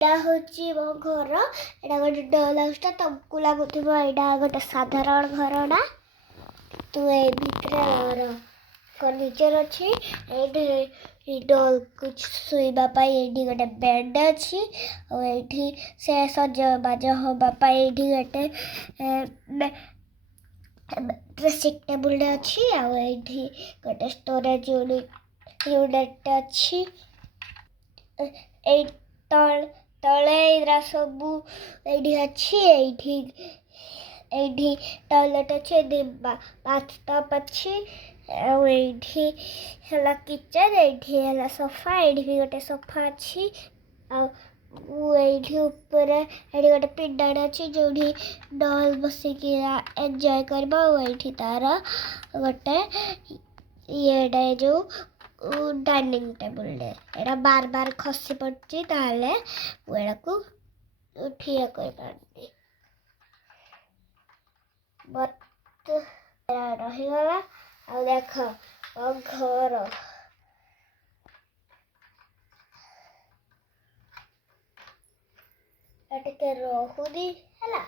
एटा होची मो घर एटा गोटे डल हाउसटा तुमको लगुव एटा गोटे साधारण घरटा तू ए भितर फर्निचर अच्छी ये डल कुछ शुवा गोटे बेड अच्छी और से सजबाज हाँपा ये गोटे ड्रेसिंग टेबुल अच्छी आठी गोटे स्टोरेज यूनिट अच्छी तले सबू ये अच्छी ये टॉयलेट अच्छे बाथटब अच्छी है किचन ये सोफा ये गोटे सोफा अच्छी ऊपर ये गोटे पिंडाण अच्छी जो डल बसिक एंजॉय कर तार गोटे ये जो डाइनिंग टेबुल एटा बार बार खसी पड़ी ताले एड़ा को ठिया कर पारनी बट रहीगला आ देख घर टे रोहुदी है।